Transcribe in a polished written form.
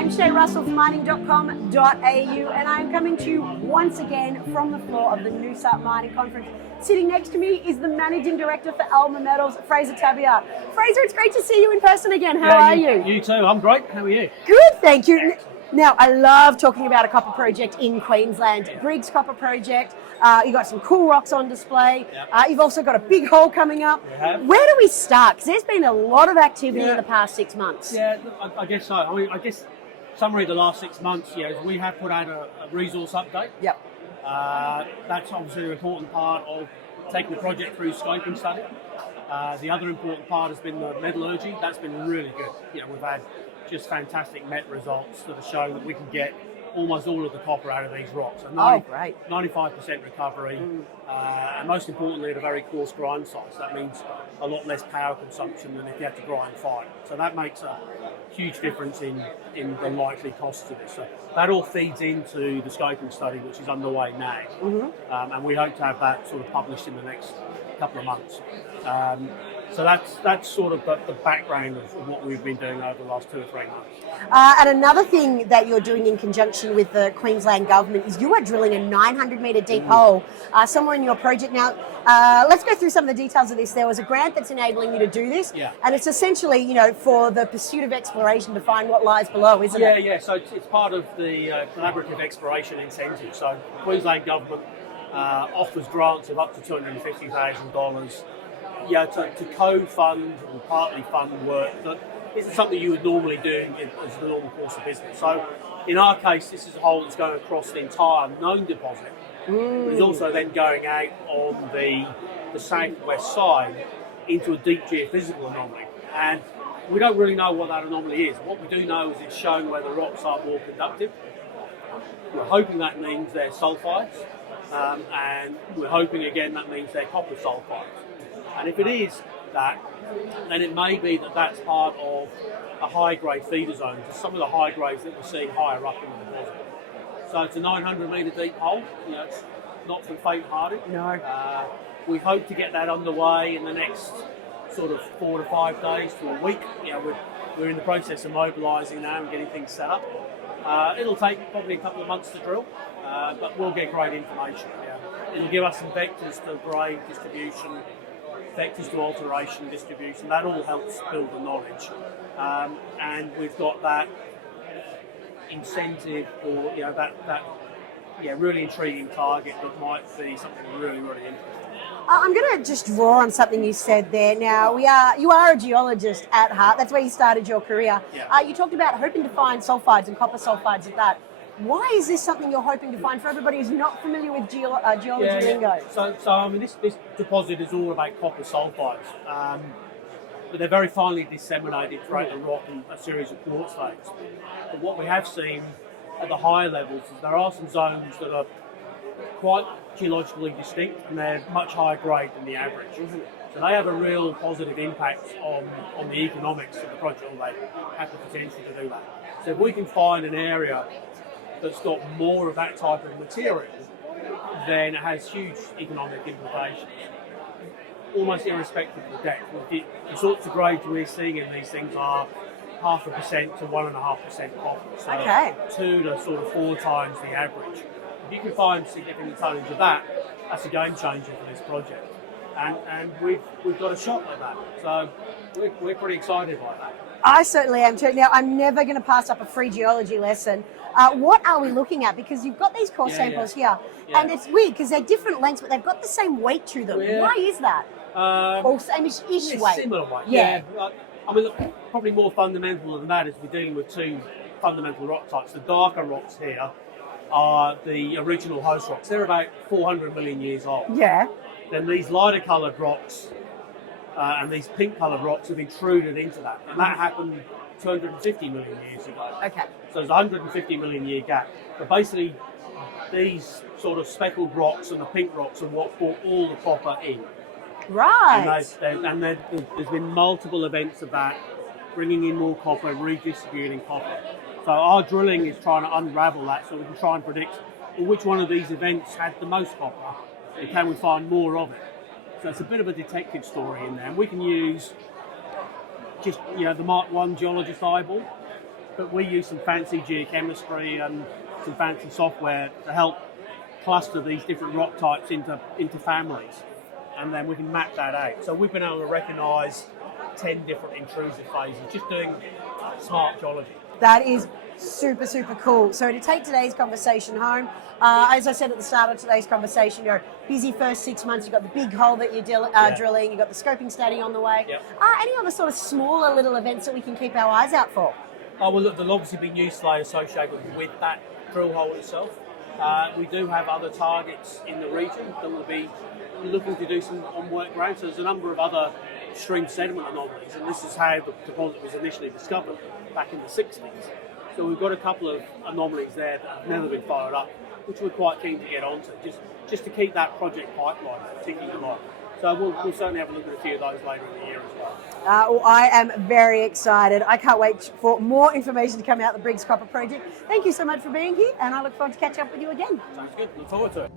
I'm Shae Russell from mining.com.au, and I'm coming to you once again from the floor of the Noosa Mining Conference. Sitting next to me is the Managing Director for Alma Metals, Frazer Tabeart. Frazer, it's great to see you in person again. How are you? You too. I'm great. How are you? Good, thank you. Now, I love talking about a copper project in Queensland, Briggs Copper Project. You've got some cool rocks on display. Yep. You've also got a big hole coming up. Where do we start? Because there's been a lot of activity in the past 6 months. Yeah, I guess so. I guess summary of the last 6 months, we have put out a resource update. Yep. That's obviously an important part of taking the project through scoping study. The other important part has been the metallurgy. That's been really good. We've had just fantastic met results that have shown that we can get almost all of the copper out of these rocks. So great. 95% recovery, and most importantly at a very coarse grind size. That means a lot less power consumption than if you had to grind fine. So that makes a huge difference in the likely costs of this. So that all feeds into the scoping study, which is underway now. And we hope to have that sort of published in the next couple of months. So that's sort of the background of what we've been doing over the last 2 or 3 months. And another thing that you're doing in conjunction with the Queensland government is you are drilling a 900-metre deep hole somewhere in your project. Now, let's go through some of the details of this. There was a grant that's enabling you to do this, and it's essentially, for the pursuit of exploration to find what lies below, isn't it? Yeah. So it's part of the collaborative exploration incentive. So Queensland government offers grants of up to $250,000. To co-fund or partly fund work that isn't something you would normally do as the normal course of business. So in our case, this is a hole that's going across the entire known deposit. It's also then going out on the southwest side into a deep geophysical anomaly. And we don't really know what that anomaly is. What we do know is it's showing where the rocks are more conductive. We're hoping that means they're sulfides, and we're hoping again that means they're copper sulfides. And if it is that, then it may be that that's part of a high-grade feeder zone to some of the high grades that we're seeing higher up in the deposit. So it's a 900-metre deep hole. It's not for the faint-hearted. No. We hope to get that underway in the next sort of 4 to 5 days to a week. We're in the process of mobilising now and getting things set up. It'll take probably a couple of months to drill, but we'll get great information. It'll give us some vectors to grade distribution, vectors to alteration distribution. That all helps build the knowledge, and we've got that incentive or that really intriguing target that might be something really interesting. I'm going to just draw on something you said there. Now, you are a geologist at heart. That's where you started your career. You talked about hoping to find sulfides and copper sulfides at that. Why is this something you're hoping to find for everybody who's not familiar with geology lingo? So I mean, this deposit is all about copper sulfides, but they're very finely disseminated throughout the rock in a series of quartz veins. But what we have seen at the higher levels is there are some zones that are quite geologically distinct and they're much higher grade than the average. So they have a real positive impact on the economics of the project, or they have the potential to do that. So if we can find an area that's got more of that type of material, then it has huge economic implications, almost irrespective of the depth. The sorts of grades we're seeing in these things are 0.5% to 1.5% copper, so 2 to sort of 4 times the average. If you can find significant tonnage of that, that's a game changer for this project, and we've got a shot at that. So we're pretty excited by that. I certainly am too. Now, I'm never going to pass up a free geology lesson. What are we looking at? Because you've got these core samples here, and it's weird because they're different lengths, but they've got the same weight to them. Why is that? Or same-ish weight? Similar weight, I mean, look, probably more fundamental than that is we're dealing with 2 fundamental rock types. The darker rocks here are the original host rocks. They're about 400 million years old. Then these lighter coloured rocks and these pink coloured rocks have intruded into that, and that happened 250 million years ago. So there's a 150 million year gap. But basically, these sort of speckled rocks and the pink rocks are what brought all the copper in. And there's been multiple events of that, bringing in more copper, redistributing copper. So our drilling is trying to unravel that so we can try and predict which one of these events had the most copper and can we find more of it. So it's a bit of a detective story in there. And we can use just the Mark 1 geologist eyeball, but we use some fancy geochemistry and some fancy software to help cluster these different rock types into families, and then we can map that out. So we've been able to recognise 10 different intrusive phases just doing smart geology. That is super, super cool. So to take today's conversation home, as I said at the start of today's conversation, you're busy first 6 months. You've got the big hole that you're drilling. You've got the scoping study on the way. Yep. Any other sort of smaller little events that we can keep our eyes out for? Oh, well, look, there'll obviously be news flow associated with that drill hole itself. We do have other targets in the region that will be looking to do some on-work ground. So there's a number of other stream sediment anomalies, and this is how the deposit was initially discovered back in the 60s. So we've got a couple of anomalies there that have never been fired up, which we're quite keen to get onto, just to keep that project pipeline ticking along. So we'll certainly have a look at a few of those later in the year as well. Well, I am very excited. I can't wait for more information to come out of the Briggs Copper Project. Thank you so much for being here, and I look forward to catching up with you again. Sounds good. Look forward to it.